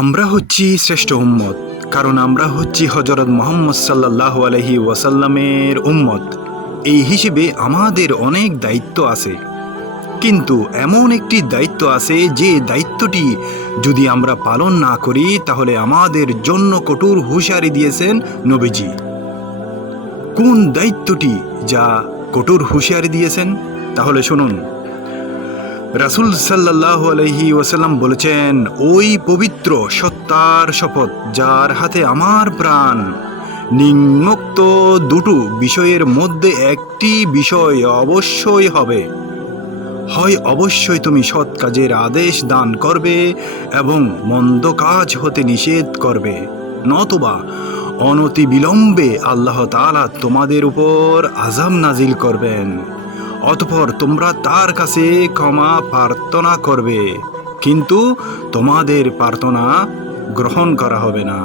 আমরা হচ্ছি শ্রেষ্ঠ উম্মত, কারণ আমরা হচ্ছি হযরত মুহাম্মদ সাল্লাল্লাহু আলাইহি ওয়াসাল্লামের উম্মত। এই হিসেবে আমাদের অনেক দায়িত্ব আছে, কিন্তু এমন একটি দায়িত্ব আছে যে দায়িত্বটি যদি আমরা পালন না করি তাহলে আমাদের জন্য কঠোর হুঁশিয়ারি দিয়েছেন নবীজি। কোন দায়িত্বটি যা কঠোর হুঁশিয়ারি দিয়েছেন? তাহলে শুনুন। রাসূল সাল্লাল্লাহু আলাইহি ওয়াসাল্লাম বলেছেন, ওই পবিত্র সত্তার শপথ যার হাতে আমার প্রাণ, নিম্নোক্ত দুটো বিষয়ের মধ্যে একটি বিষয় অবশ্যই হবে। হয় অবশ্যই তুমি সৎ কাজের আদেশ দান করবে এবং মন্দ কাজ হতে নিষেধ করবে, নতুবা অনতি বিলম্বে আল্লাহ তাআলা তোমাদের উপর আযাব নাজিল করবেন। অতঃপর তোমরা তার কাছে ক্ষমা প্রার্থনা করবে, কিন্তু তোমাদের প্রার্থনা গ্রহণ করা হবে না।